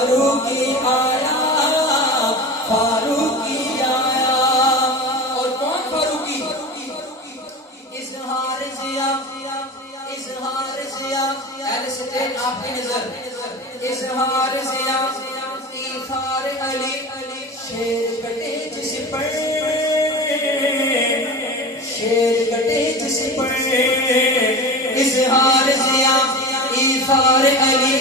فاروقی آیا فاروقی آیا. اور کون فاروقی؟ اظہار ضیا اظہار ضیا اہل سٹیٹ آپ کی نظر اظہار ضیا ایثار علی شیر کٹے جس پر شیر کٹے جس پر اظہار ضیا ایثار علی